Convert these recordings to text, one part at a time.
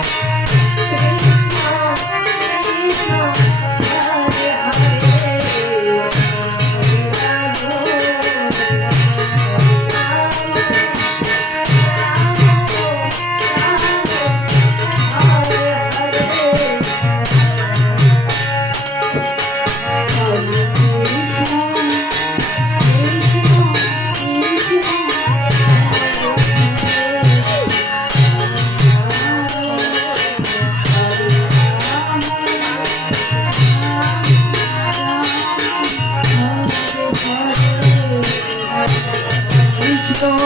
কৃষ্ণ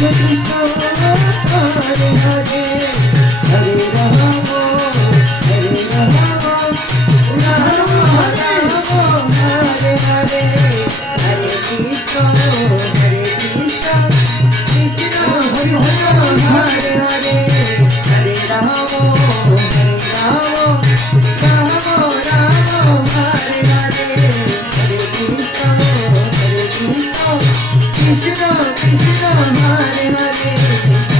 কৃষ্ণ হরে কৃষ্ণ কৃষ্ণ হরে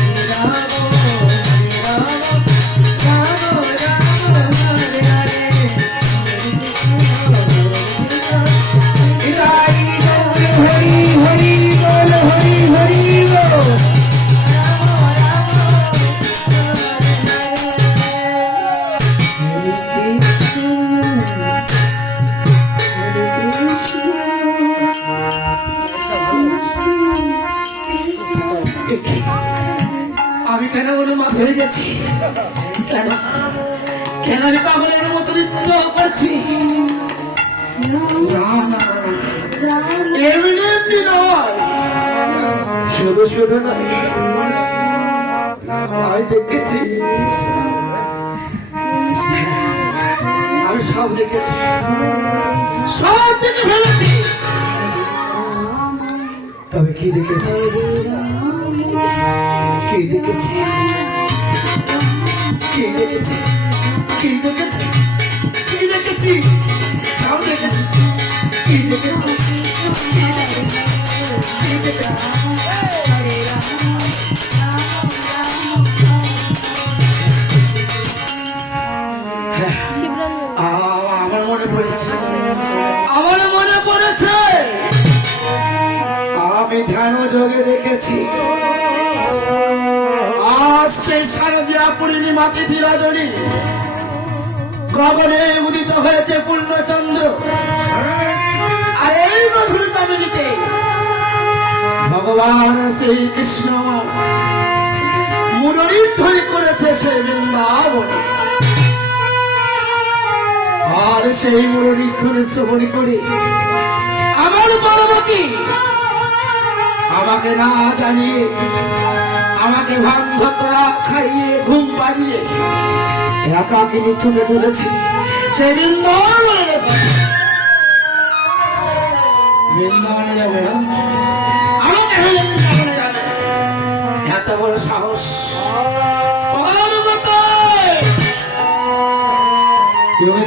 আমি কেন ওর মাথা হয়ে গেছি? কেন? কেন আমি পাগলের মতো নৃত্য করছি? না এমনি নয়। শুধু শুধু আমি দেখেছি। আমি সব দেখেছি। সব দেখে ফেলেছি। তবে কি দেখেছি? কি দেখেছি কি দেখেছি কি দেখেছি কি দেখেছি সব দেখেছি কি দেখেছি কি দেখেছি কি আ- আমার মনে পড়েছে। আমার মনে পড়েছে। আমি ধ্যান যোগে দেখেছি। আজ সেই শারদীয়া পূর্ণিমা তিথি রজনী। গগনে উদিত হয়েছে পূর্ণচন্দ্র। আর এই মধুর চামিনীতে ভগবান শ্রীকৃষ্ণ মুরলীধ্বনি করেছে সেই বৃন্দাবনে। আর সেই মুরলীধ্বনি শ্রবণ করে আমার পরবর্তী আমাকে না জানিয়ে আমাকে ভান ভতরা খাইয়ে, ঘুম পাড়িয়ে একাকিনী ছুটে চলেছি সে বৃন্দাবনে বৃন্দাবনে যাবে? আমাকে হলে বৃন্দাবনে যাবে। এত বড় সাহস।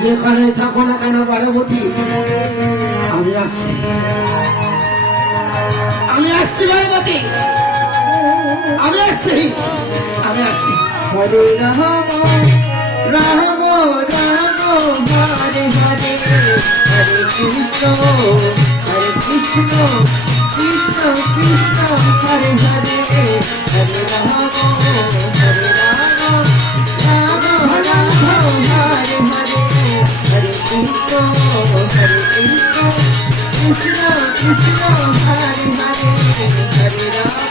যেখানে থাকো না কেন, পার্বতী? আমি আসছি। আমি আসছি, পার্বতী। আমি আসছি আমি আসছি। হরে রাম রাম রাম, হরে হরে হরে কৃষ্ণ হরে কৃষ্ণ কৃষ্ণ কৃষ্ণ, হরে হরে হরে রাম হরে রাম রাম রাম, হরে হরে হরে কৃষ্ণ হরে কৃষ্ণ কৃষ্ণ কৃষ্ণ, হরে হরে হরে রাম।